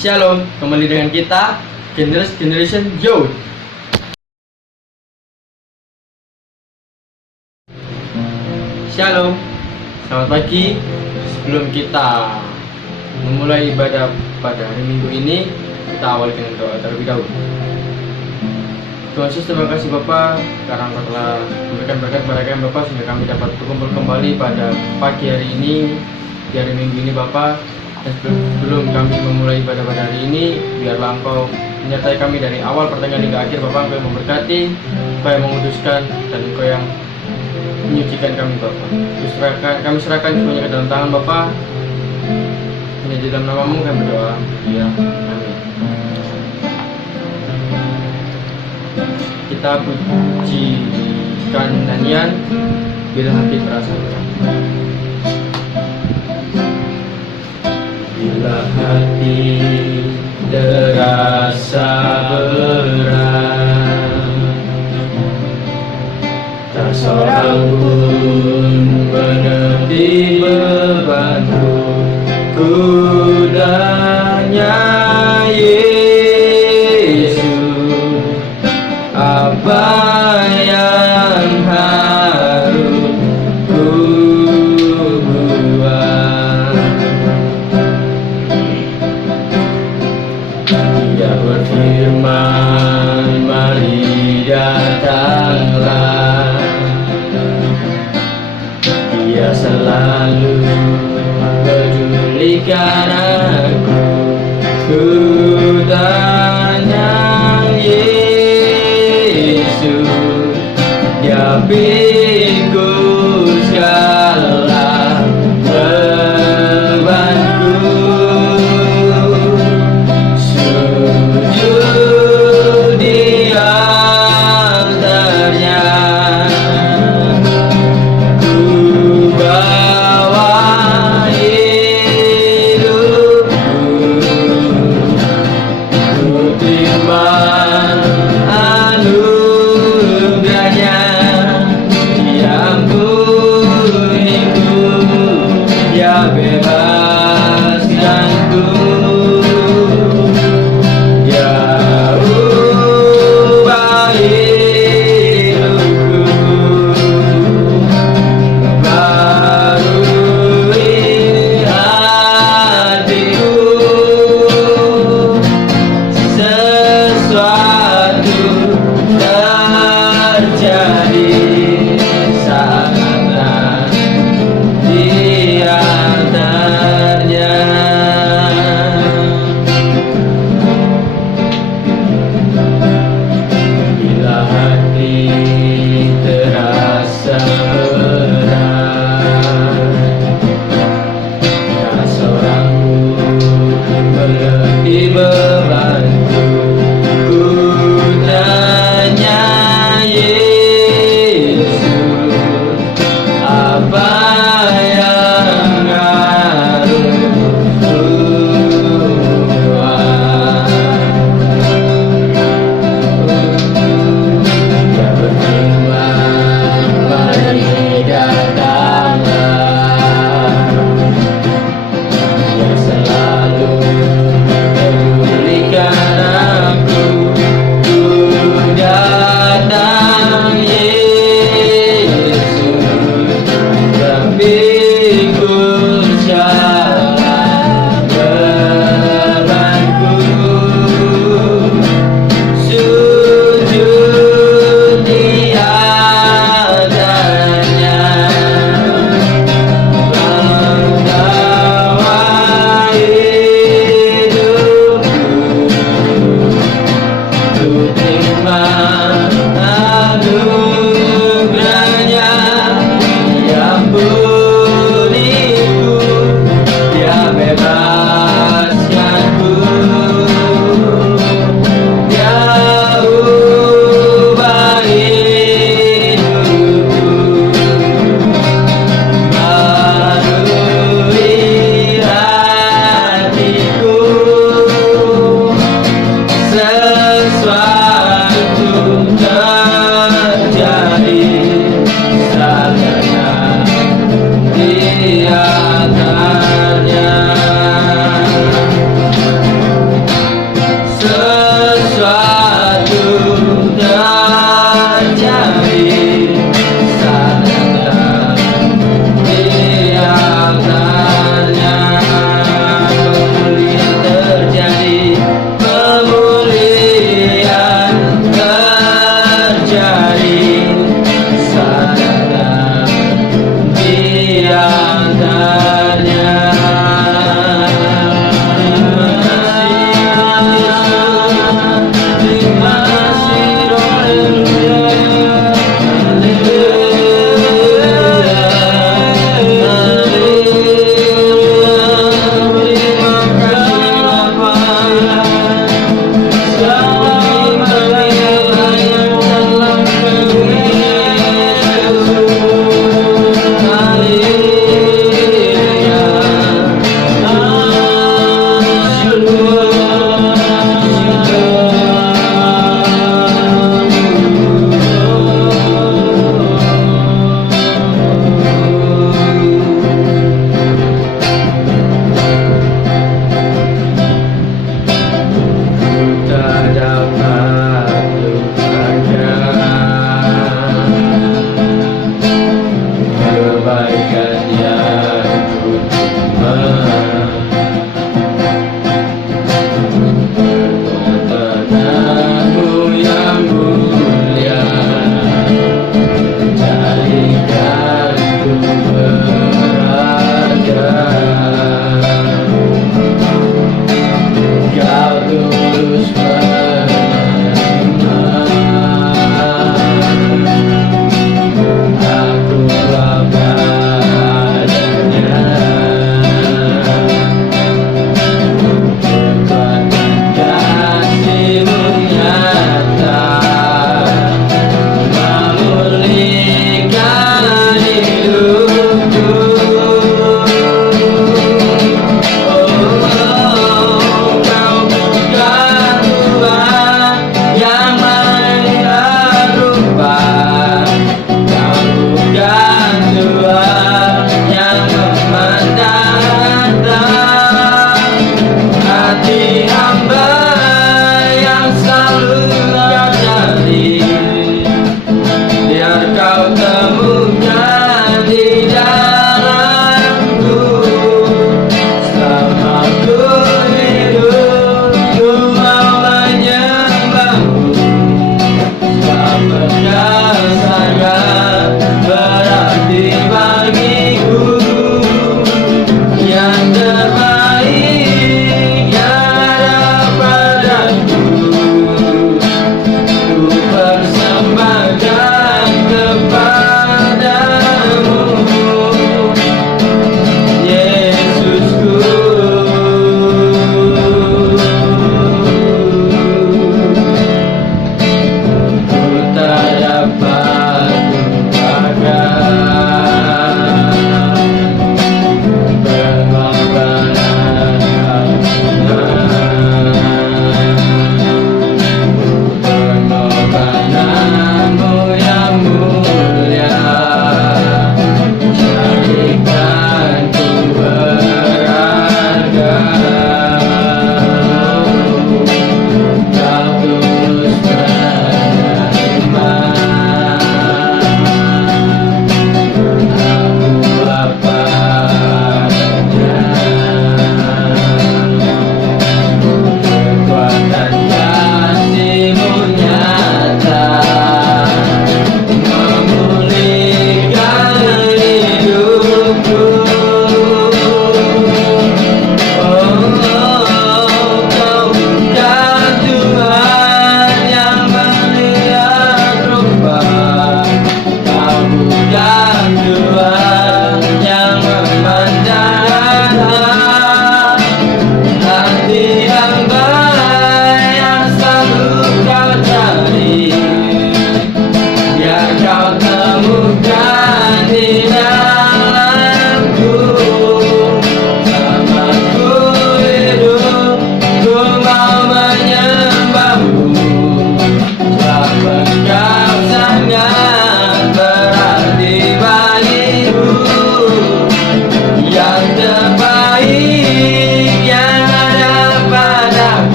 Shalom, kembali dengan kita Generation Youth. Shalom, selamat pagi. Sebelum kita memulai ibadah pada hari Minggu ini, kita awali dengan doa terlebih dahulu. Tuhan Yesus, terima kasih Bapa karena Engkau telah memberikan berkat kepada kami Bapa, sehingga kami dapat berkumpul kembali pada pagi hari ini, di hari Minggu ini Bapa. Dan sebelum kami memulai ibadah pada hari ini, biarlah Engkau menyertai kami dari awal pertengahan hingga akhir Bapa. Engkau yang memberkati, Engkau yang menguduskan, dan Engkau yang menyucikan kami Bapa. Kami serahkan semuanya ke dalam tangan Bapa. Hanya di dalam namamu kami berdoa. Ya, amin. Kita pujikan nyanyian Bila Hati Terasa Berat. Bila hati terasa berat, tak seorang pun mengerti bebanku, ku tanya Yesus, apa yang harus ku buat? Dia berfirman, mari datanglah. Dia selalu pedulikan aku. Ku tanya Yesus, Dia pikul segala bebanku. Sujud di altarnya, ku bawa hidupku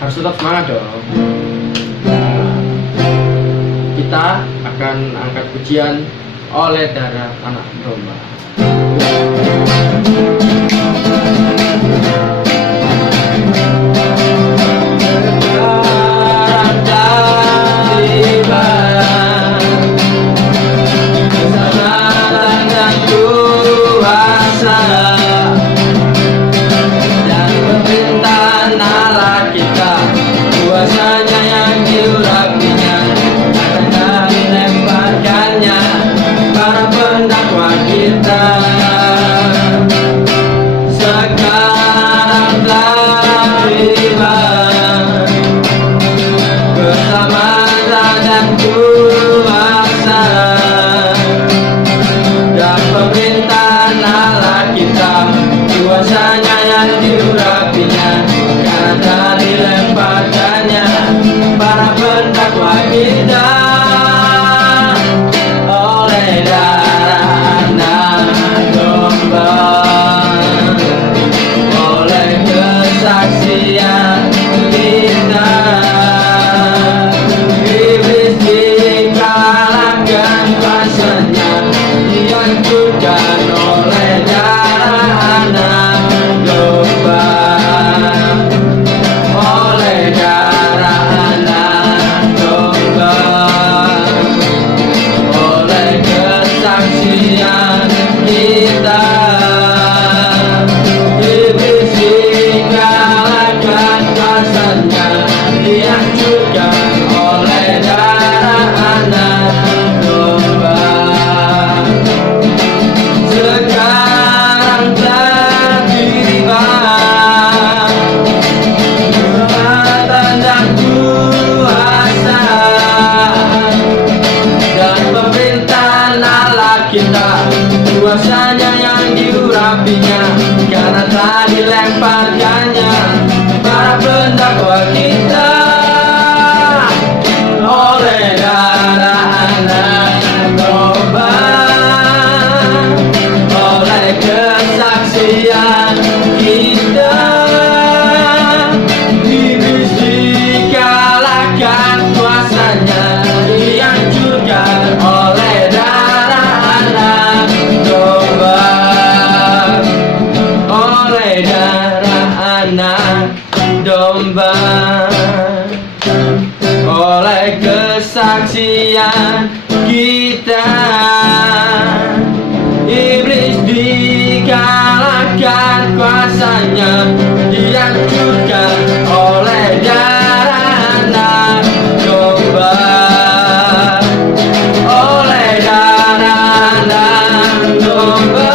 harus tetap semangat dong. Nah, kita akan angkat pujian oleh darah anak domba. Kuasanya yang diurapinya, karena dilemparkannya para pendakwa kita. Oleh darah anak domba, oleh kesaksian kita, iblis dikalahkan kuasanya, dihancurkan oleh darah anak domba. Oleh darah anak domba, oleh kesaksian kita, iblis dikalahkan kuasanya, dihancurkan oleh darah anak domba. Sekarang telah tiba kekuatan dan kuasa dan pemerintahan Allah kita, kuasanya yang diurapinya, karena telah dilemparkannya para pendakwa kita. Oleh darah anak domba, oleh kesaksian kita, iblis dikalahkan kuasanya, dihancurkan oleh darah anak domba. Oleh darah anak domba, oleh kesaksian kita, iblis dikalahkan kuasanya, dihancurkan oleh darah anak domba. Oleh darah anak domba,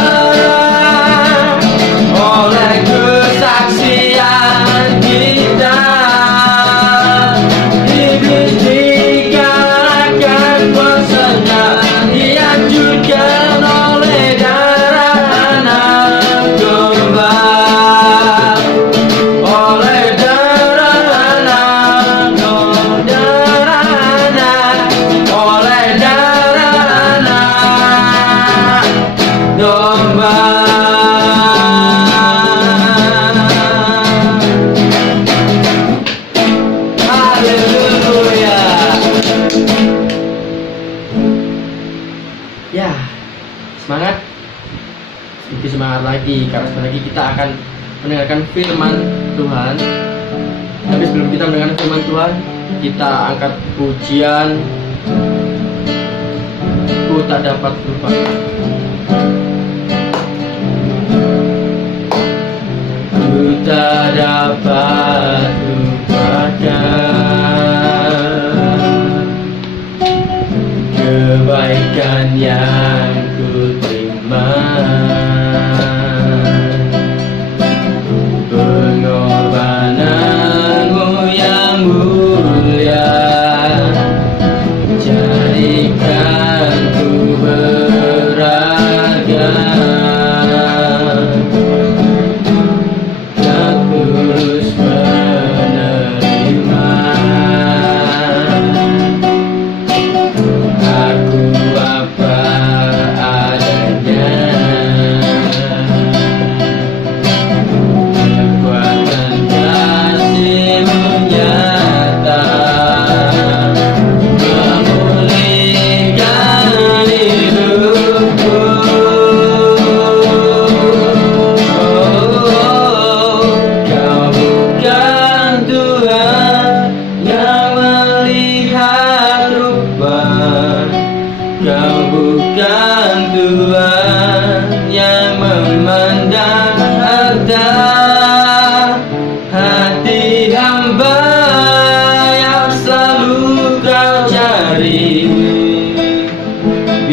oleh kesaksian kita, iblis dikalahkan kuasanya, dihancurkan oleh darah anak domba. Oleh darah anak domba, oleh darah anak domba. Haleluya. Ya, semangat, lebih semangat lagi, karena sebentar lagi kita akan mendengarkan firman Tuhan. Tapi sebelum kita mendengarkan firman Tuhan, kita angkat pujian Ku Tak Dapat Lupakan. Ku tak dapat lupakan kebaikan yang ku terima, pengorbananmu yang mulia, jadikan ku beragam dan tulus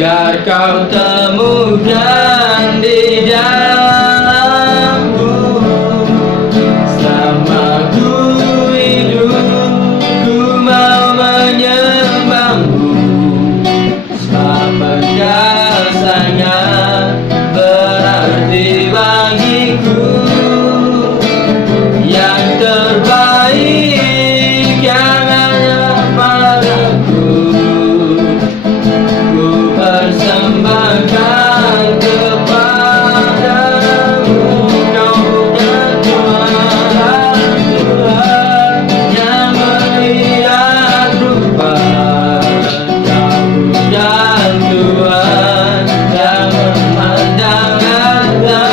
biar kau temukan di dalamku. Selama ku hidup, ku mau menyembahmu. Sebab Engkau sangat berarti bagiku. Yang terbaik yang ada padaku, ku persembahkan kepadamu. Kau bukan Tuhan, Tuhan yang melihat rupa. Kau bukan Tuhan yang memandang harta,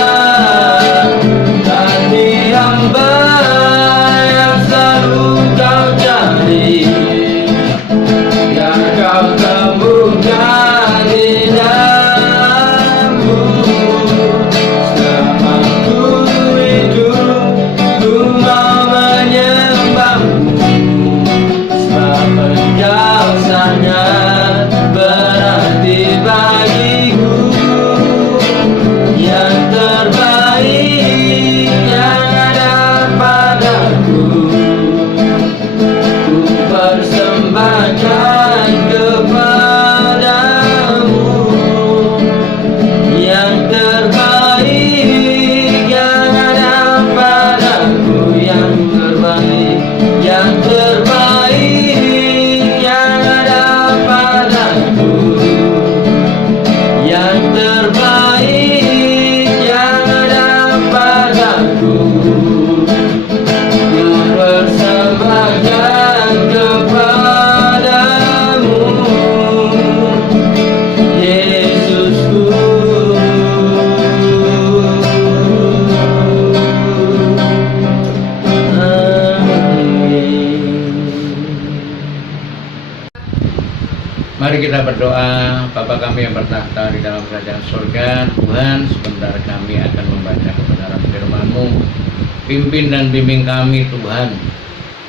tapi hamba yang selalu kau cari. Yang kau temukan di dalamku. Selama ku hidup, ku mau menyembahmu. Sebab Engkau sangat berarti bagiku. Yang terbaik yang ada padaku, ku persembahkan kepadamu. Yang terbaik yang ada padaku, yang terbaik, yang terbaik yang ada padaku. Yang terbaik yang ada padaku, ku persembahkan kepadamu, Yesusku. Mari kita berdoa. Bapa kami yang bertahta di dalam kerajaan surga, Tuhan, sebentar kami akan membaca kebenaran firman-Mu. Pimpin dan bimbing kami, Tuhan.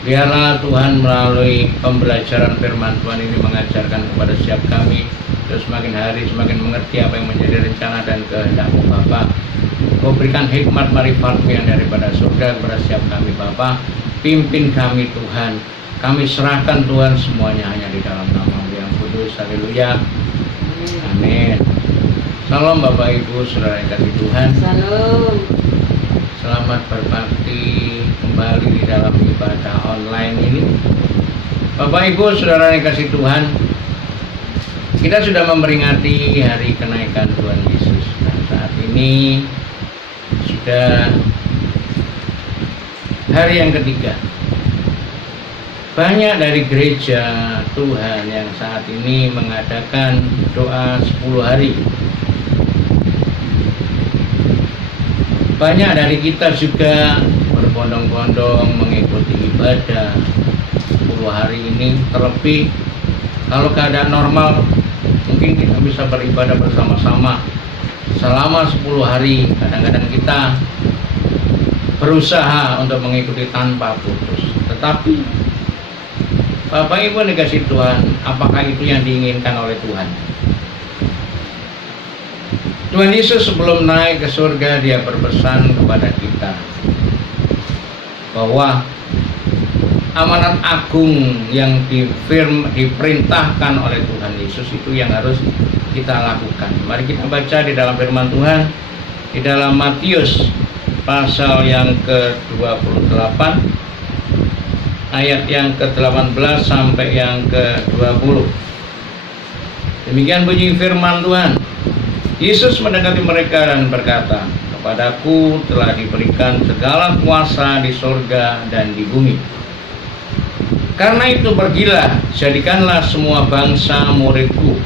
Biarlah Tuhan melalui pembelajaran firman Tuhan ini mengajarkan kepada setiap kami, terus semakin hari semakin mengerti apa yang menjadi rencana dan kehendak-Mu, Bapa. Kau berikan hikmat marifat-Mu yang daripada surga kepada setiap kami, Bapa. Pimpin kami, Tuhan. Kami serahkan, Tuhan, semuanya hanya di dalam nama-Mu yang kudus. Haleluya. Amin. Salam Bapak Ibu, saudara yang kasih Tuhan. Salam. Selamat berbakti kembali di dalam ibadah online ini. Bapak Ibu, saudara yang kasih Tuhan, kita sudah memperingati hari kenaikan Tuhan Yesus. Dan saat ini sudah hari yang ketiga. Banyak dari gereja Tuhan yang saat ini mengadakan doa 10 hari. Banyak dari kita juga berbondong-bondong mengikuti ibadah 10 hari ini. Terlebih kalau keadaan normal, mungkin kita bisa beribadah bersama-sama selama 10 hari. Kadang-kadang kita berusaha untuk mengikuti tanpa putus. Tetapi Bapak Ibu yang dikasih Tuhan, apakah itu yang diinginkan oleh Tuhan? Tuhan Yesus sebelum naik ke surga, Dia berpesan kepada kita bahwa amanat agung yang diperintahkan oleh Tuhan Yesus itu yang harus kita lakukan. Mari kita baca di dalam firman Tuhan di dalam Matius pasal yang ke-28 ayat yang ke-18 sampai yang ke-20. Demikian bunyi firman Tuhan. Yesus mendekati mereka dan berkata, "Kepadaku telah diberikan segala kuasa di sorga dan di bumi. Karena itu pergilah, jadikanlah semua bangsa muridku,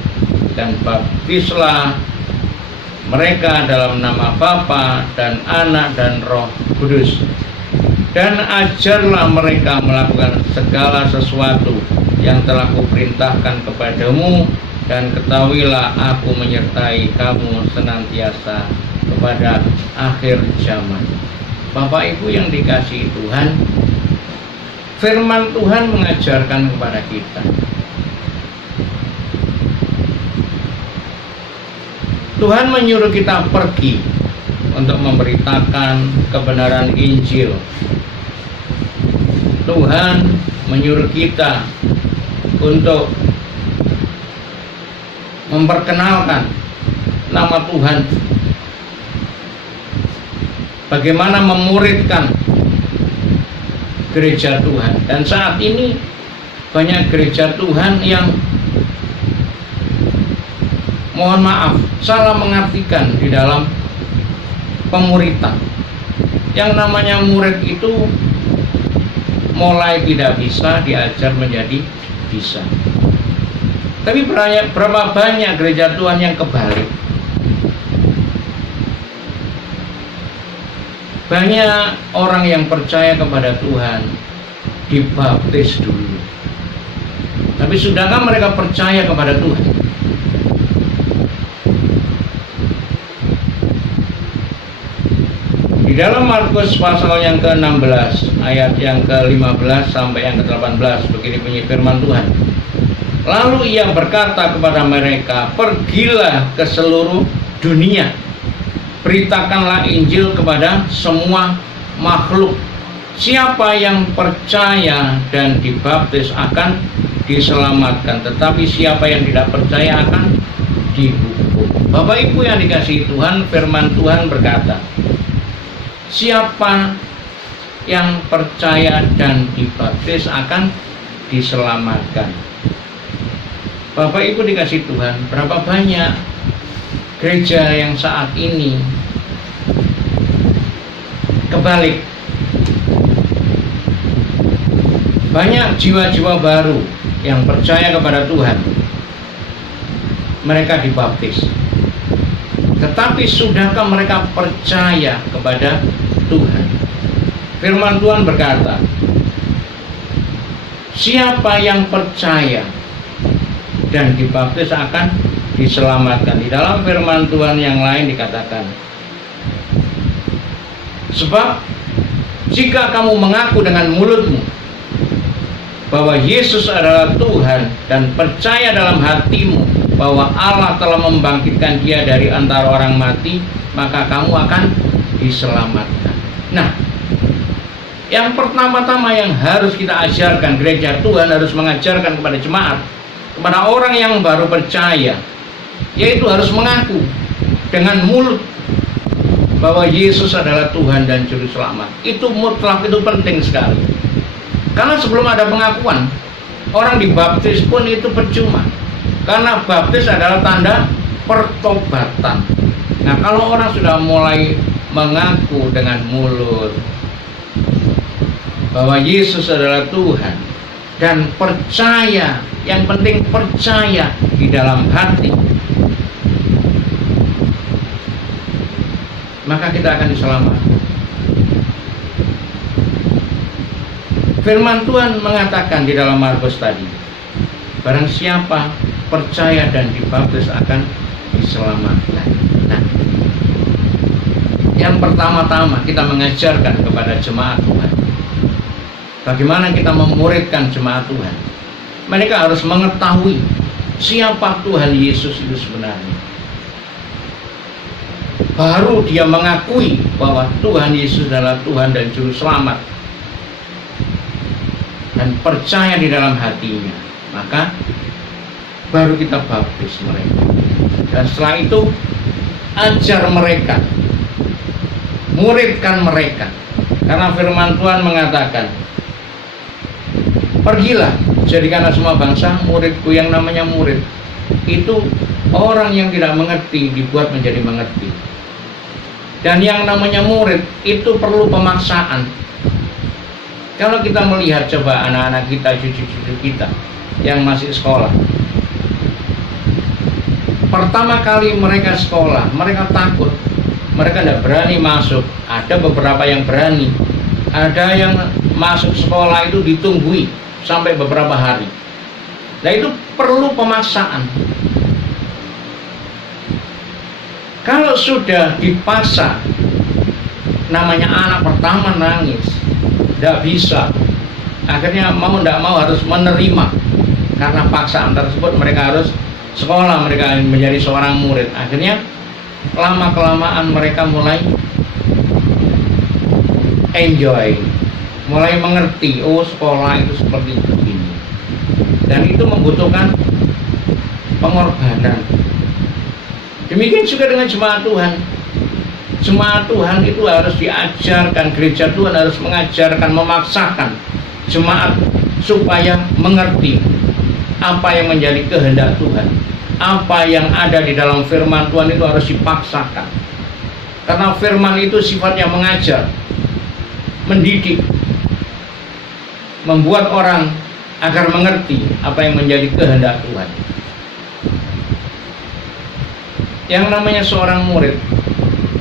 dan baptislah mereka dalam nama Bapa dan Anak dan Roh Kudus. Dan ajarlah mereka melakukan segala sesuatu yang telah kuperintahkan kepadamu, dan ketahuilah aku menyertai kamu senantiasa kepada akhir zaman." Bapak Ibu yang dikasihi Tuhan, firman Tuhan mengajarkan kepada kita Tuhan menyuruh kita pergi untuk memberitakan kebenaran Injil. Tuhan menyuruh kita untuk memperkenalkan nama Tuhan. Bagaimana memuridkan gereja Tuhan. Dan saat ini banyak gereja Tuhan yang, mohon maaf, salah mengartikan di dalam pemuritan. Yang namanya murid itu mulai tidak bisa diajar menjadi bisa. Tapi berapa banyak gereja Tuhan yang kebalik? Banyak orang yang percaya kepada Tuhan dibaptis dulu. Tapi sudahkah mereka percaya kepada Tuhan? Di dalam Markus pasal yang ke-16 ayat yang ke-15 sampai yang ke-18 begini bunyi firman Tuhan. Lalu ia berkata kepada mereka, pergilah ke seluruh dunia, beritakanlah Injil kepada semua makhluk. Siapa yang percaya dan dibaptis akan diselamatkan, tetapi siapa yang tidak percaya akan dihukum. Bapak Ibu yang dikasihi Tuhan, firman Tuhan berkata, siapa yang percaya dan dibaptis akan diselamatkan. Bapak Ibu dikasihi Tuhan, berapa banyak gereja yang saat ini kebalik. Banyak jiwa-jiwa baru yang percaya kepada Tuhan, mereka dibaptis. Tetapi sudahkah mereka percaya kepada Tuhan? Firman Tuhan berkata, siapa yang percaya dan dibaptis akan diselamatkan. Di dalam firman Tuhan yang lain dikatakan, sebab jika kamu mengaku dengan mulutmu bahwa Yesus adalah Tuhan dan percaya dalam hatimu bahwa Allah telah membangkitkan Dia dari antara orang mati, maka kamu akan diselamatkan. Nah, yang pertama-tama yang harus kita ajarkan, gereja Tuhan harus mengajarkan kepada jemaat, kepada orang yang baru percaya, yaitu harus mengaku dengan mulut bahwa Yesus adalah Tuhan dan Juru Selamat. Itu mutlak, itu penting sekali. Karena sebelum ada pengakuan, orang dibaptis pun itu percuma. Karena baptis adalah tanda pertobatan. Nah, kalau orang sudah mulai mengaku dengan mulut bahwa Yesus adalah Tuhan dan percaya, yang penting percaya di dalam hati, maka kita akan diselamatkan. Firman Tuhan mengatakan di dalam Markus tadi, barang siapa percaya dan dibaptis akan diselamatkan. Nah, yang pertama-tama kita mengajarkan kepada jemaat Tuhan, bagaimana kita memuridkan jemaat Tuhan. Mereka harus mengetahui siapa Tuhan Yesus itu sebenarnya. Baru dia mengakui bahwa Tuhan Yesus adalah Tuhan dan Juru Selamat, dan percaya di dalam hatinya, maka baru kita baptis mereka. Dan setelah itu ajar mereka, muridkan mereka. Karena firman Tuhan mengatakan, pergilah, jadikanlah semua bangsa muridku. Yang namanya murid itu orang yang tidak mengerti dibuat menjadi mengerti. Dan yang namanya murid itu perlu pemaksaan. Kalau kita melihat coba anak-anak kita, cucu-cucu kita yang masih sekolah, pertama kali mereka sekolah, mereka takut, mereka tidak berani masuk. Ada beberapa yang berani, ada yang masuk sekolah itu ditunggui sampai beberapa hari. Nah, itu perlu pemaksaan. Kalau sudah dipaksa, namanya anak pertama nangis, tidak bisa, akhirnya mau tidak mau harus menerima. Karena paksaan tersebut mereka harus sekolah, mereka menjadi seorang murid. Akhirnya lama-kelamaan mereka mulai enjoy, mulai mengerti, oh sekolah itu seperti begini. Dan itu membutuhkan pengorbanan. Demikian juga dengan jemaat Tuhan. Jemaat Tuhan itu harus diajarkan, gereja Tuhan harus mengajarkan, memaksakan jemaat supaya mengerti apa yang menjadi kehendak Tuhan. Apa yang ada di dalam firman Tuhan itu harus dipaksakan. Karena firman itu sifatnya mengajar, mendidik, membuat orang agar mengerti apa yang menjadi kehendak Tuhan. Yang namanya seorang murid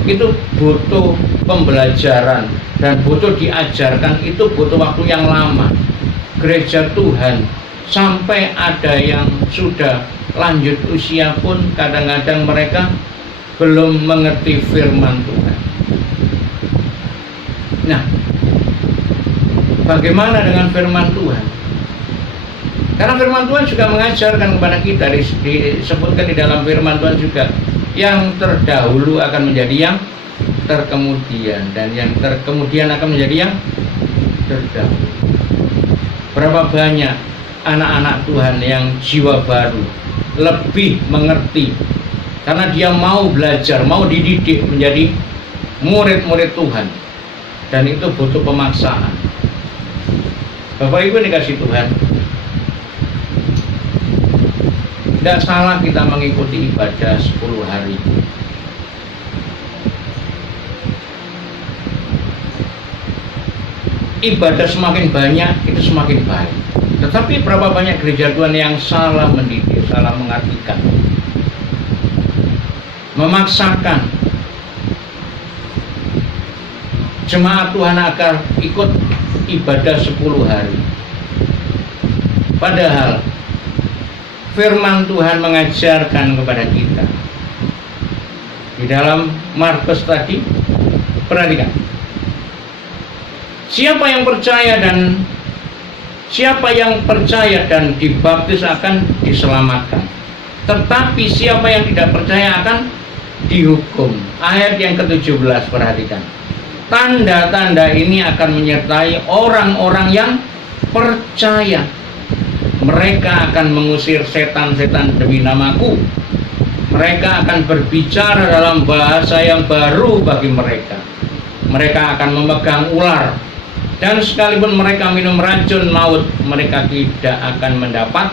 itu butuh pembelajaran dan butuh diajarkan, itu butuh waktu yang lama. Gereja Tuhan sampai ada yang sudah lanjut usia pun kadang-kadang mereka belum mengerti firman Tuhan. Nah, bagaimana dengan firman Tuhan? Karena firman Tuhan juga mengajarkan kepada kita, disebutkan di dalam firman Tuhan juga, yang terdahulu akan menjadi yang terkemudian, dan yang terkemudian akan menjadi yang terdahulu. Berapa banyak anak-anak Tuhan yang jiwa baru lebih mengerti karena dia mau belajar, mau dididik menjadi murid-murid Tuhan, dan itu butuh pemaksaan. Bapak Ibu dikasih Tuhan, tidak salah kita mengikuti ibadah 10 hari. Ibadah semakin banyak itu semakin baik. Tetapi berapa banyak gereja Tuhan yang salah mendidik, salah mengartikan, memaksakan jemaat Tuhan agar ikut ibadah 10 hari. Padahal firman Tuhan mengajarkan kepada kita di dalam Markus tadi, perhatikan, siapa yang percaya dan dibaptis akan diselamatkan, tetapi siapa yang tidak percaya akan dihukum. Ayat yang ke-17, perhatikan. Tanda-tanda ini akan menyertai orang-orang yang percaya. Mereka akan mengusir setan-setan demi namaku. Mereka akan berbicara dalam bahasa yang baru bagi mereka. Mereka akan memegang ular, dan sekalipun mereka minum racun maut, mereka tidak akan mendapat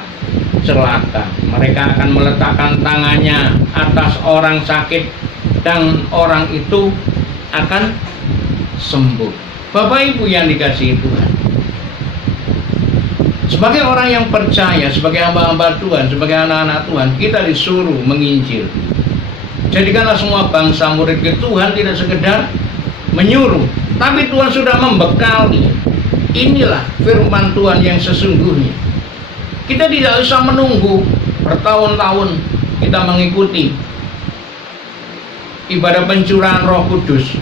celaka. Mereka akan meletakkan tangannya atas orang sakit, dan orang itu akan sembuh. Bapak Ibu yang dikasihi Tuhan, sebagai orang yang percaya, sebagai hamba-hamba Tuhan, sebagai anak-anak Tuhan, kita disuruh menginjil. Jadikanlah semua bangsa murid Tuhan, tidak sekedar menyuruh, tapi Tuhan sudah membekali. Inilah firman Tuhan yang sesungguhnya. Kita tidak usah menunggu bertahun-tahun kita mengikuti ibadah pencurahan Roh Kudus.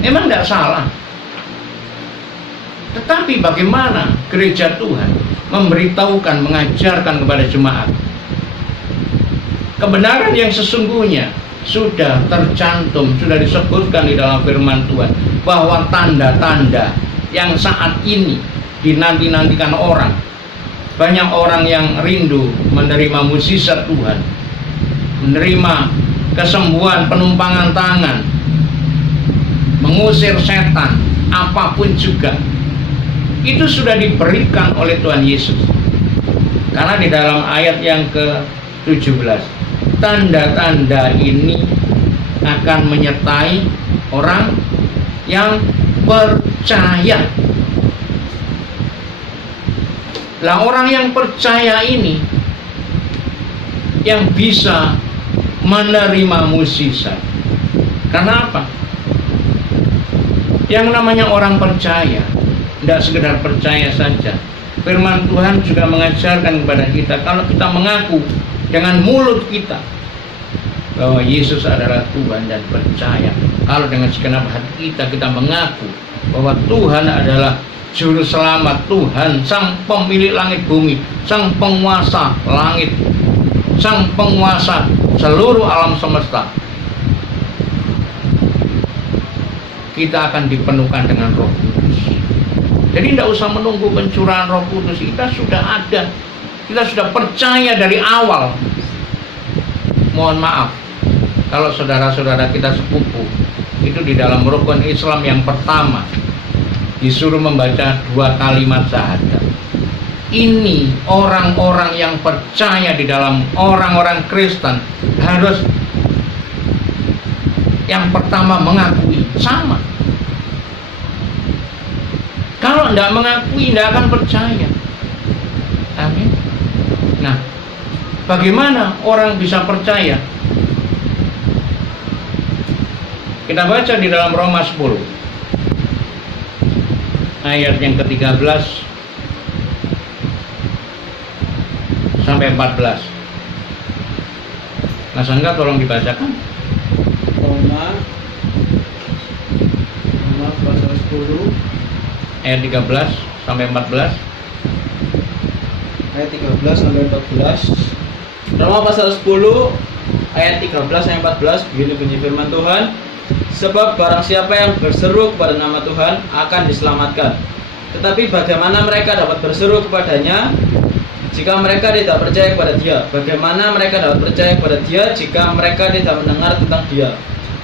Memang tidak salah. Tetapi bagaimana gereja Tuhan memberitahukan, mengajarkan kepada jemaat kebenaran yang sesungguhnya sudah tercantum, sudah disebutkan di dalam firman Tuhan, bahwa tanda-tanda yang saat ini dinanti-nantikan orang. Banyak orang yang rindu menerima mukjizat Tuhan, menerima kesembuhan, penumpangan tangan, mengusir setan, apapun juga. Itu sudah diberikan oleh Tuhan Yesus. Karena di dalam ayat yang ke-17, tanda-tanda ini akan menyertai orang yang percaya. Lah, orang yang percaya ini yang bisa menerima mukjizat. Karena apa? Yang namanya orang percaya tidak sekedar percaya saja. Firman Tuhan juga mengajarkan kepada kita, kalau kita mengaku dengan mulut kita bahwa Yesus adalah Tuhan dan percaya, kalau dengan segenap hati kita mengaku bahwa Tuhan adalah Juru Selamat, Tuhan Sang Pemilik langit bumi, Sang Penguasa langit, Sang Penguasa seluruh alam semesta, kita akan dipenuhkan dengan Roh Kudus. Jadi tidak usah menunggu pencurahan Roh Kudus, kita sudah ada, kita sudah percaya dari awal. Mohon maaf kalau saudara-saudara kita sepupu itu di dalam rukun Islam yang pertama disuruh membaca 2 kalimat syahadat. Ini orang-orang yang percaya di dalam orang-orang Kristen harus yang pertama mengakui sama. Kalau tidak mengakui, tidak akan percaya. Amin. Nah, bagaimana orang bisa percaya? Kita baca di dalam Roma 10 ayat yang ke-13 sampai 14. Mas Angga tolong dibacakan. Roma pasal 10 Ayat 13 sampai 14. ayat 13 sampai 14. Roma pasal 10 ayat 13 sampai 14, begini bunyi firman Tuhan. Sebab barang siapa yang berseru kepada nama Tuhan akan diselamatkan. Tetapi bagaimana mereka dapat berseru kepadanya jika mereka tidak percaya kepada Dia? Bagaimana mereka dapat percaya kepada Dia jika mereka tidak mendengar tentang Dia?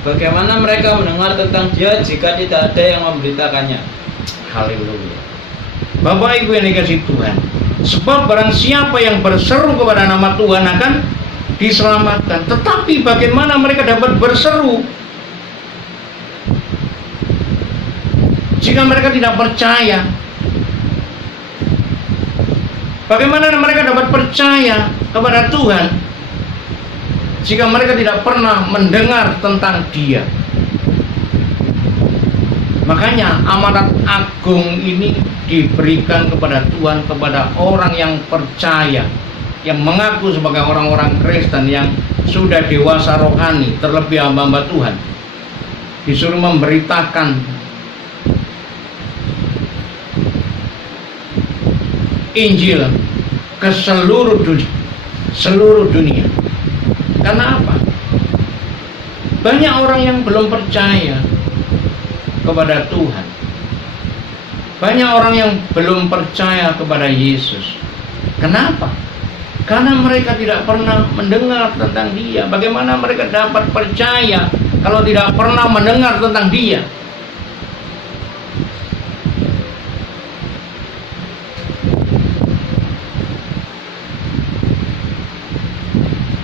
Bagaimana mereka mendengar tentang Dia jika tidak ada yang memberitakannya? Haleluya. Bapak Ibu yang dikasihi Tuhan, sebab barang siapa yang berseru kepada nama Tuhan akan diselamatkan. Tetapi bagaimana mereka dapat berseru jika mereka tidak percaya? Bagaimana mereka dapat percaya kepada Tuhan jika mereka tidak pernah mendengar tentang Dia? Makanya amanat agung ini diberikan kepada Tuhan, kepada orang yang percaya, yang mengaku sebagai orang-orang Kristen yang sudah dewasa rohani, terlebih hamba-hamba Tuhan, disuruh memberitakan Injil ke seluruh dunia. Karena apa? Banyak orang yang belum percaya kepada Tuhan. Banyak orang yang belum percaya kepada Yesus. Kenapa? Karena mereka tidak pernah mendengar tentang Dia. Bagaimana mereka dapat percaya kalau tidak pernah mendengar tentang Dia?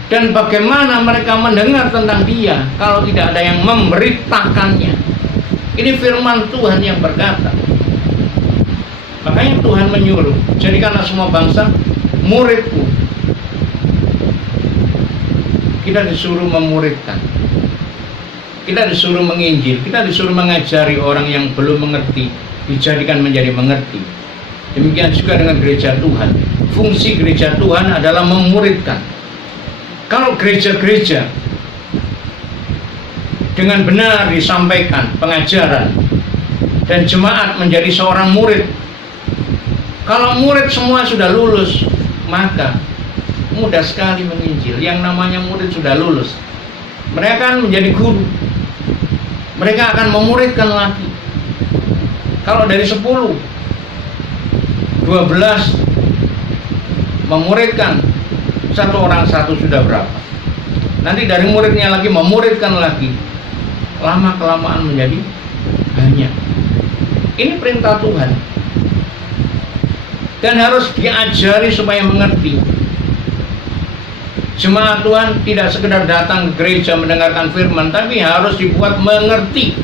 Dan bagaimana mereka mendengar tentang Dia kalau tidak ada yang memberitakannya? Ini firman Tuhan yang berkata. Makanya Tuhan menyuruh, jadikanlah semua bangsa muridku. Kita disuruh memuridkan, kita disuruh menginjil, kita disuruh mengajari orang yang belum mengerti, dijadikan menjadi mengerti. Demikian juga dengan gereja Tuhan. Fungsi gereja Tuhan adalah memuridkan. Kalau gereja-gereja dengan benar disampaikan pengajaran dan jemaat menjadi seorang murid, kalau murid semua sudah lulus, maka mudah sekali menginjil. Yang namanya murid sudah lulus, mereka akan menjadi guru, mereka akan memuridkan lagi. Kalau dari 10, 12 memuridkan, satu orang satu sudah berapa? Nanti dari muridnya lagi memuridkan lagi, lama kelamaan menjadi banyak. Ini perintah Tuhan dan harus diajari supaya mengerti. Jemaat Tuhan tidak sekedar datang ke gereja mendengarkan firman, tapi harus dibuat mengerti.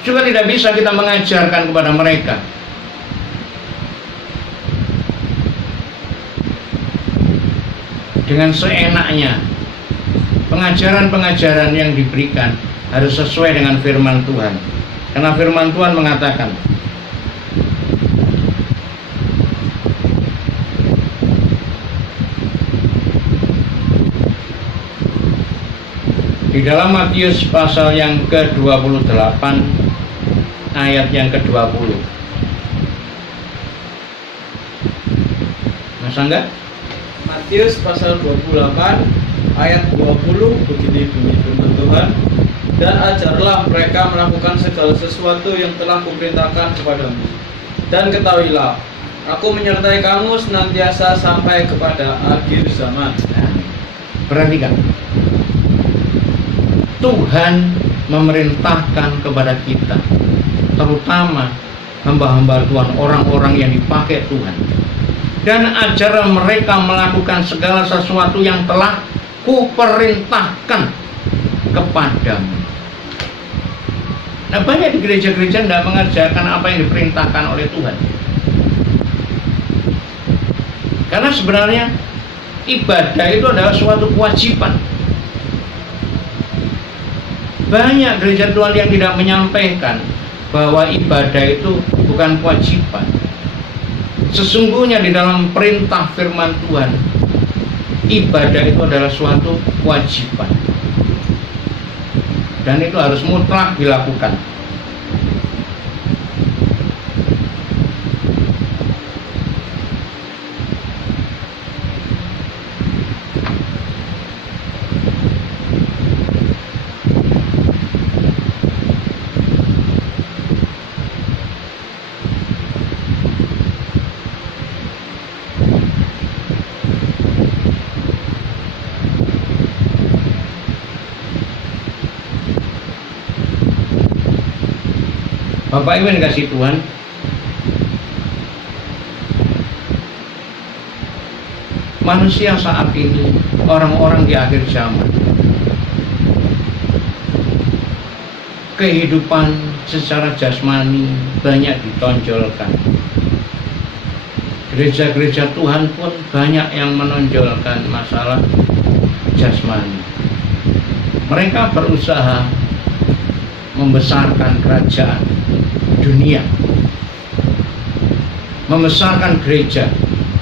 Juga tidak bisa kita mengajarkan kepada mereka dengan seenaknya. Pengajaran-pengajaran yang diberikan harus sesuai dengan firman Tuhan. Karena firman Tuhan mengatakan, di dalam Matius pasal yang ke-28 ayat yang ke-20. Mas Angga? Matius pasal 28 ayat 20 begini bunyi firman Tuhan. Dan ajarlah mereka melakukan segala sesuatu yang telah kuperintahkan kepadamu. Dan ketahuilah, aku menyertai kamu senantiasa sampai kepada akhir zaman. Nah, perhatikan. Tuhan memerintahkan kepada kita, terutama hamba-hamba Tuhan, orang-orang yang dipakai Tuhan, dan ajar mereka melakukan segala sesuatu yang telah kuperintahkan kepadamu. Nah, banyak di gereja-gereja tidak mengerjakan apa yang diperintahkan oleh Tuhan. Karena sebenarnya ibadah itu adalah suatu kewajiban. Banyak gereja Tuhan yang tidak menyampaikan bahwa ibadah itu bukan kewajiban. Sesungguhnya di dalam perintah firman Tuhan, ibadah itu adalah suatu kewajiban. Dan itu harus mutlak dilakukan. Bapak Ibu yang dikasih Tuhan, manusia saat ini, orang-orang di akhir zaman, kehidupan secara jasmani banyak ditonjolkan. Gereja-gereja Tuhan pun banyak yang menonjolkan masalah jasmani. Mereka berusaha membesarkan kerajaan dunia, membesarkan gereja,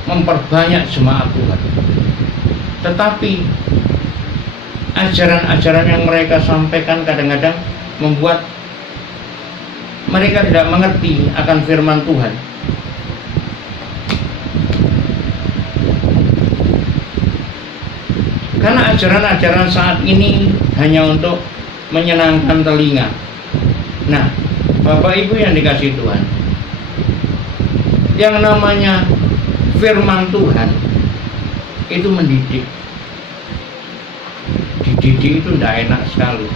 memperbanyak jemaat Tuhan. Tetapi ajaran-ajaran yang mereka sampaikan kadang-kadang membuat mereka tidak mengerti akan firman Tuhan. Karena ajaran-ajaran saat ini hanya untuk menyenangkan telinga. Nah, Bapak Ibu yang dikasih Tuhan, yang namanya firman Tuhan itu mendidik. Dididik itu tidak enak sekali.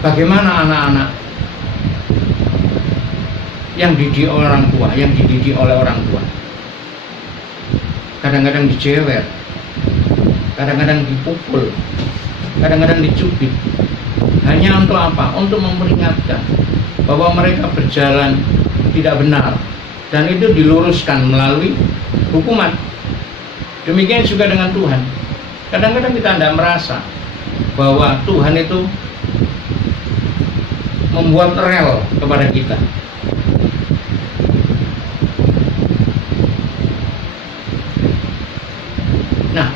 Bagaimana anak-anak yang dididik oleh orang tua, yang dididik oleh orang tua, kadang-kadang dijewer, kadang-kadang dipukul, kadang-kadang dicubit. Hanya untuk apa? Untuk memperingatkan bahwa mereka berjalan tidak benar, dan itu diluruskan melalui hukuman. Demikian juga dengan Tuhan. Kadang-kadang kita tidak merasa bahwa Tuhan itu membuat rel kepada kita. Nah,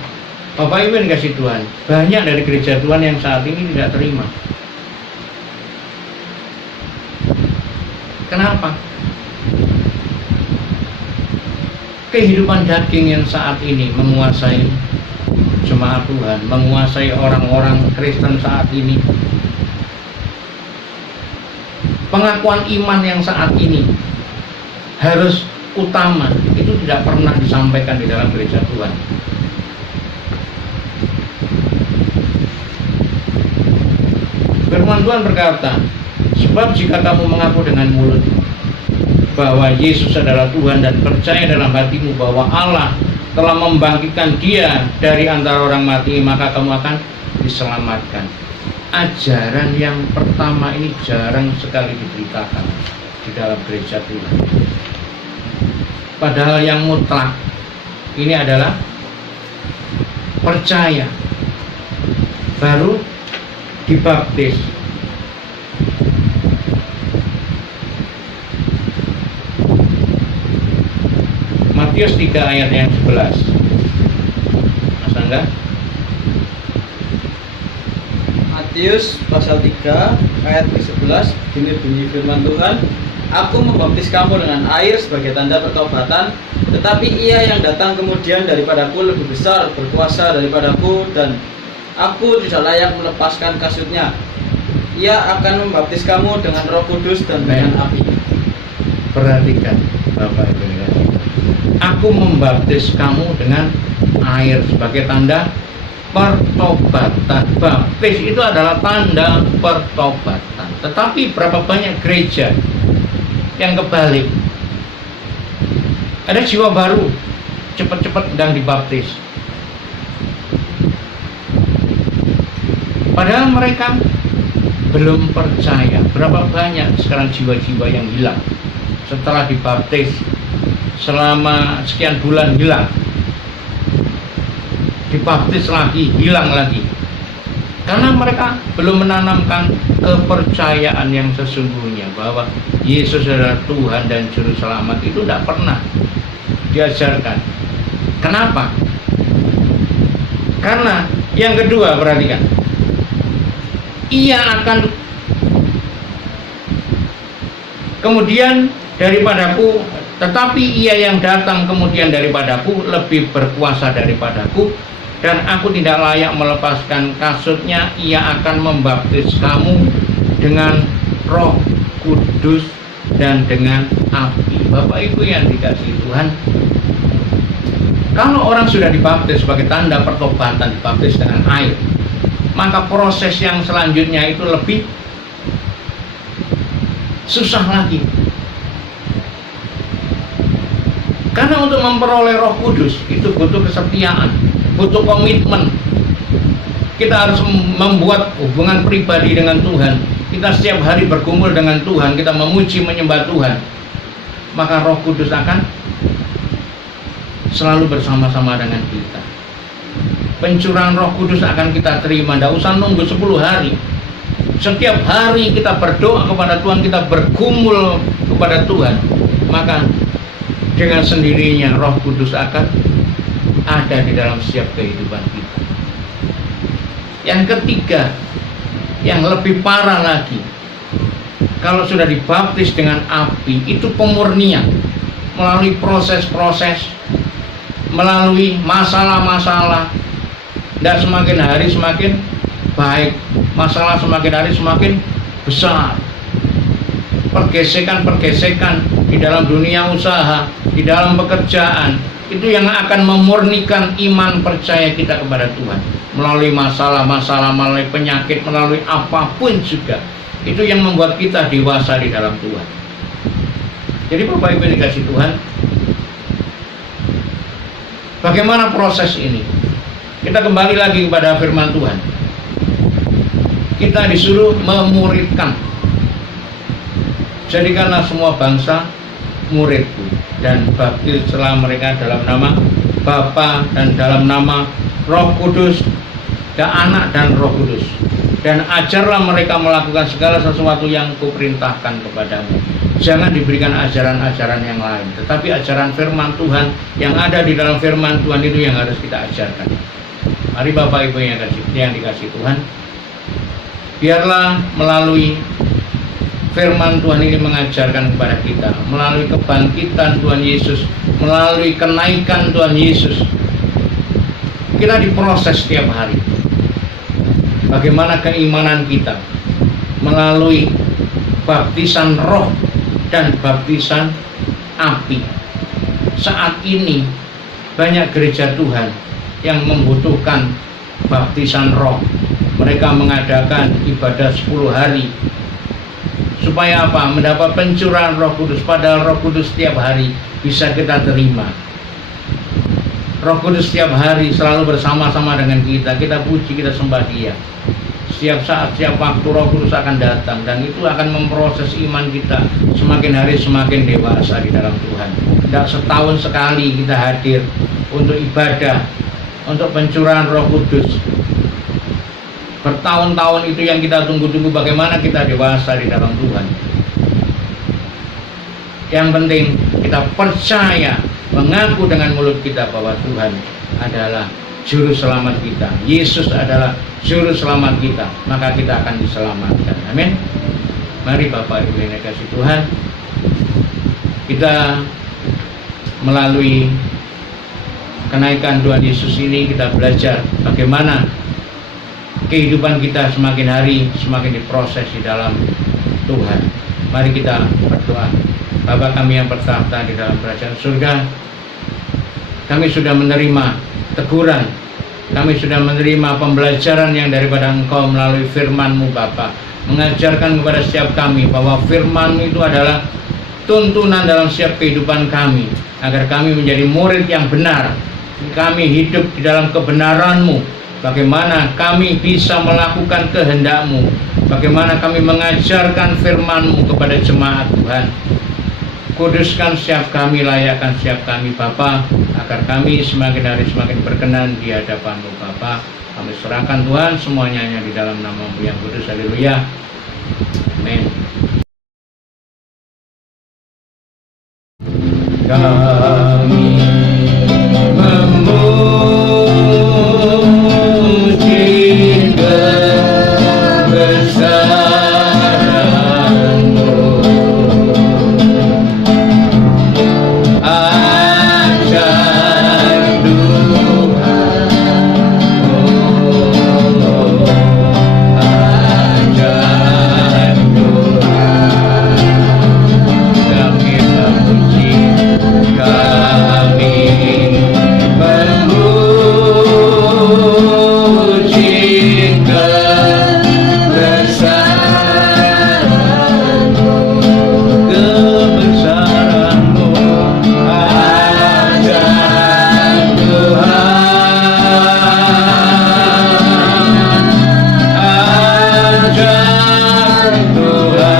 Bapak Ibu yang dikasih Tuhan, banyak dari gereja Tuhan yang saat ini tidak terima. Kenapa? Kehidupan daging yang saat ini menguasai jemaat Tuhan, menguasai orang-orang Kristen saat ini. Pengakuan iman yang saat ini harus utama, itu tidak pernah disampaikan di dalam gereja Tuhan. Firman Tuhan berkata, sebab jika kamu mengaku dengan mulut bahwa Yesus adalah Tuhan dan percaya dalam hatimu bahwa Allah telah membangkitkan Dia dari antara orang mati, maka kamu akan diselamatkan. Ajaran yang pertama ini jarang sekali diberitakan di dalam gereja Tuhan. Padahal yang mutlak ini adalah percaya, baru dibaptis. Matius 3 ayat yang 11. Masa enggak? Matius pasal 3 ayat ke-11 begini bunyi firman Tuhan. Aku membaptis kamu dengan air sebagai tanda pertobatan, tetapi Ia yang datang kemudian daripadaku lebih besar, berkuasa daripadaku, dan aku tidak layak melepaskan kasutnya. Ia akan membaptis kamu dengan Roh Kudus dan dengan api. Perhatikan Bapak Ibu yang kasih. Aku membaptis kamu dengan air sebagai tanda pertobatan. Baptis itu adalah tanda pertobatan. Tetapi berapa banyak gereja yang kebalik? Ada jiwa baru, cepat-cepat sedang dibaptis. Padahal mereka belum percaya. Berapa banyak sekarang jiwa-jiwa yang hilang setelah dibaptis, selama sekian bulan hilang, dibaptis lagi, hilang lagi, karena mereka belum menanamkan kepercayaan yang sesungguhnya bahwa Yesus adalah Tuhan dan Juru Selamat. Itu tidak pernah diajarkan. Kenapa? Karena yang kedua, perhatikan, Ia akan kemudian daripadaku, tetapi Ia yang datang kemudian daripadaku lebih berkuasa daripadaku, dan aku tidak layak melepaskan kasutnya. Ia akan membaptis kamu dengan Roh Kudus dan dengan api. Bapak Ibu yang dikasihi Tuhan, kalau orang sudah dibaptis sebagai tanda pertobatan, dibaptis dengan air, maka proses yang selanjutnya itu lebih susah lagi. Karena untuk memperoleh Roh Kudus itu butuh kesetiaan, butuh komitmen. Kita harus membuat hubungan pribadi dengan Tuhan. Kita setiap hari berkumpul dengan Tuhan, kita memuji menyembah Tuhan. Maka Roh Kudus akan selalu bersama-sama dengan kita. Pencurahan Roh Kudus akan kita terima, tidak usah nunggu 10 hari. Setiap hari kita berdoa kepada Tuhan, kita bergumul kepada Tuhan, maka dengan sendirinya Roh Kudus akan ada di dalam setiap kehidupan kita. Yang ketiga, yang lebih parah lagi, kalau sudah dibaptis dengan api, itu pemurnian melalui proses-proses, melalui masalah-masalah. Tidak semakin hari semakin baik, masalah semakin hari semakin besar. Pergesekan-pergesekan di dalam dunia usaha, di dalam pekerjaan, itu yang akan memurnikan iman percaya kita kepada Tuhan. Melalui masalah-masalah, melalui penyakit, melalui apapun juga, itu yang membuat kita dewasa di dalam Tuhan. Jadi Bapak Ibu dikasih Tuhan, bagaimana proses ini? Kita kembali lagi kepada firman Tuhan. Kita disuruh memuridkan. Jadikanlah semua bangsa muridku, dan baptislah mereka dalam nama Bapa dan dalam nama Roh Kudus, dan Anak dan Roh Kudus, dan ajarlah mereka melakukan segala sesuatu yang kuperintahkan kepadamu. Jangan diberikan ajaran-ajaran yang lain, tetapi ajaran firman Tuhan yang ada di dalam firman Tuhan itu yang harus kita ajarkan. Mari Bapak Ibu yang dikasih Tuhan, biarlah melalui firman Tuhan ini mengajarkan kepada kita, melalui kebangkitan Tuhan Yesus, melalui kenaikan Tuhan Yesus, kita diproses setiap hari. Bagaimana keimanan kita melalui baptisan roh dan baptisan api. Saat ini banyak gereja Tuhan yang membutuhkan baptisan roh. Mereka mengadakan ibadah 10 hari. Supaya apa? Mendapat pencurahan Roh Kudus. Padahal Roh Kudus setiap hari bisa kita terima. Roh Kudus setiap hari selalu bersama-sama dengan kita. Kita puji, kita sembah Dia. Setiap saat, setiap waktu Roh Kudus akan datang, dan itu akan memproses iman kita semakin hari semakin dewasa di dalam Tuhan. Tidak setahun sekali kita hadir untuk ibadah, untuk pencurahan Roh Kudus. Bertahun-tahun itu yang kita tunggu-tunggu, bagaimana kita dewasa di dalam Tuhan. Yang penting kita percaya, mengaku dengan mulut kita bahwa Tuhan adalah Juru Selamat kita, Yesus adalah Juru Selamat kita, maka kita akan diselamatkan. Amin. Mari Bapak Ibu yang dikasihi Tuhan, Kita melalui kenaikan Tuhan Yesus ini kita belajar bagaimana kehidupan kita semakin hari semakin diproses di dalam Tuhan. Mari kita berdoa. Bapa kami yang bertahta di dalam kerajaan surga, kami sudah menerima teguran, kami sudah menerima pembelajaran yang daripada Engkau melalui firman-Mu Bapa, mengajarkan kepada setiap kami bahwa firman-Mu itu adalah tuntunan dalam setiap kehidupan kami, agar kami menjadi murid yang benar, kami hidup di dalam kebenaran-Mu. Bagaimana kami bisa melakukan kehendak-Mu, bagaimana kami mengajarkan firman-Mu kepada jemaat Tuhan. Kuduskan setiap kami, layakkan setiap kami Bapa, agar kami semakin hari semakin berkenan di hadapan-Mu Bapa. Kami serahkan Tuhan semuanya hanya di dalam nama-Mu yang kudus. Haleluya. Amin. Kami memuji kebesaran-Mu, ajaib Tuhan, ajaib Tuhan. Kami memuji, kami memuji kebesaran-Mu, kebesaran-Mu, ajaib Tuhan, ajaib Tuhan,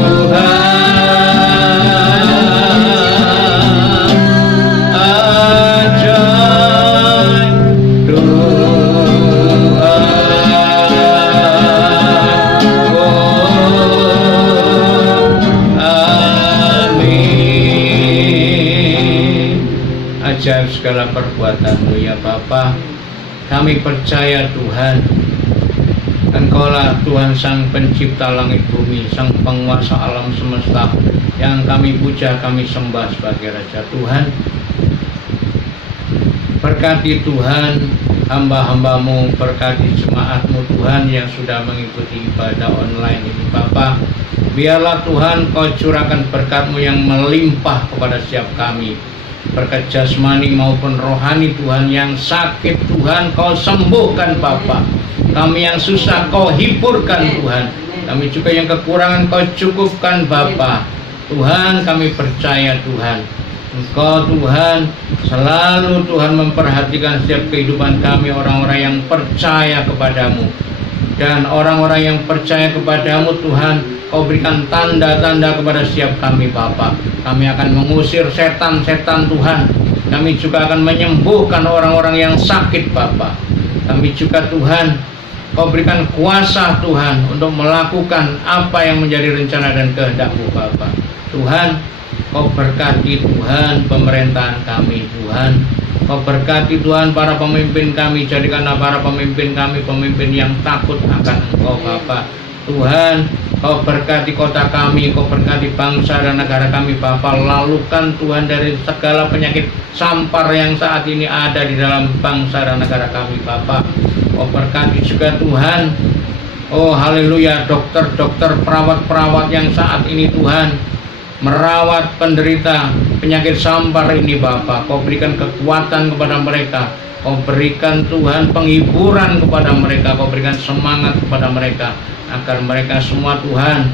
ajaib Tuhan, ajaib Tuhan. Amin. Ajaib segala perbuatan-Mu ya Bapa. Kami percaya Tuhan, Engkaulah Tuhan Sang Pencipta langit bumi, Sang Penguasa alam semesta, yang kami puja, kami sembah sebagai Raja Tuhan. Berkati Tuhan hamba-hamba-Mu, berkati jemaat-Mu Tuhan yang sudah mengikuti ibadah online ini Bapa. Biarlah Tuhan Kau curahkan berkat-Mu yang melimpah kepada setiap kami, berkat jasmani maupun rohani Tuhan. Yang sakit Tuhan Kau sembuhkan Bapa, kami yang susah Kau hiburkan Tuhan, kami juga yang kekurangan Kau cukupkan Bapa. Tuhan, kami percaya Tuhan, Engkau Tuhan selalu Tuhan memperhatikan setiap kehidupan kami, orang-orang yang percaya kepadamu. Dan orang-orang yang percaya kepadamu Tuhan, Kau berikan tanda-tanda kepada setiap kami Bapa. Kami akan mengusir setan-setan Tuhan, kami juga akan menyembuhkan orang-orang yang sakit Bapa. Kami juga Tuhan, Kau berikan kuasa Tuhan untuk melakukan apa yang menjadi rencana dan kehendak-Mu Bapa. Tuhan, Kau berkati Tuhan pemerintahan kami Tuhan. Kau berkati Tuhan para pemimpin kami, jadikanlah para pemimpin kami pemimpin yang takut akan Engkau Bapa. Tuhan, Kau berkati kota kami, Kau berkati bangsa dan negara kami Bapa. Lalukan Tuhan dari segala penyakit sampar yang saat ini ada di dalam bangsa dan negara kami Bapa. Kau berkati juga Tuhan, oh haleluya, dokter-dokter, perawat-perawat yang saat ini Tuhan merawat penderita penyakit sampar ini Bapa. Kau berikan kekuatan kepada mereka, Kau berikan Tuhan penghiburan kepada mereka, Kau berikan semangat kepada mereka, agar mereka semua Tuhan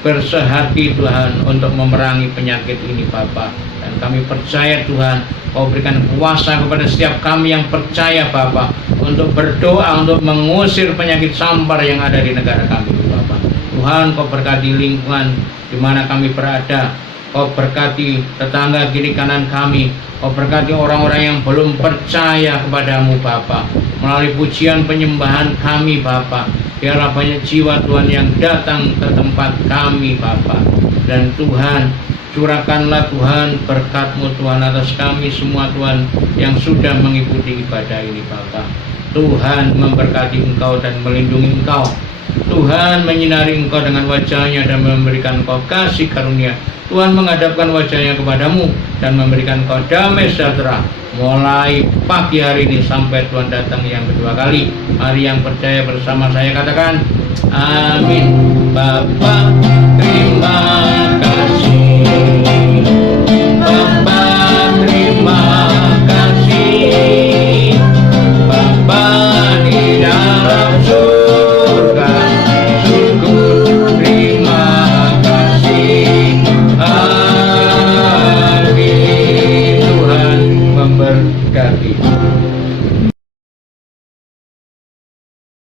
bersehati Tuhan untuk memerangi penyakit ini Bapa. Dan kami percaya Tuhan, Kau berikan kuasa kepada setiap kami yang percaya Bapa, untuk berdoa untuk mengusir penyakit sampar yang ada di negara kami Bapa. Tuhan, Kau berkati lingkungan di mana kami berada, Kau berkati tetangga kiri kanan kami, Kau berkati orang-orang yang belum percaya kepadamu Bapa. Melalui pujian penyembahan kami Bapa, biarlah banyak jiwa Tuhan yang datang ke tempat kami Bapa. Dan Tuhan, curahkanlah Tuhan berkat-Mu Tuhan atas kami semua Tuhan yang sudah mengikuti ibadah ini Bapa. Tuhan memberkati engkau dan melindungi engkau. Tuhan menyinari engkau dengan wajah-Nya dan memberikan engkau kasih karunia. Tuhan menghadapkan wajah-Nya kepadamu dan memberikan engkau damai sejahtera mulai pagi hari ini sampai Tuhan datang yang kedua kali. Mari yang percaya bersama saya katakan amin. Bapa, terima kasih. Bapa,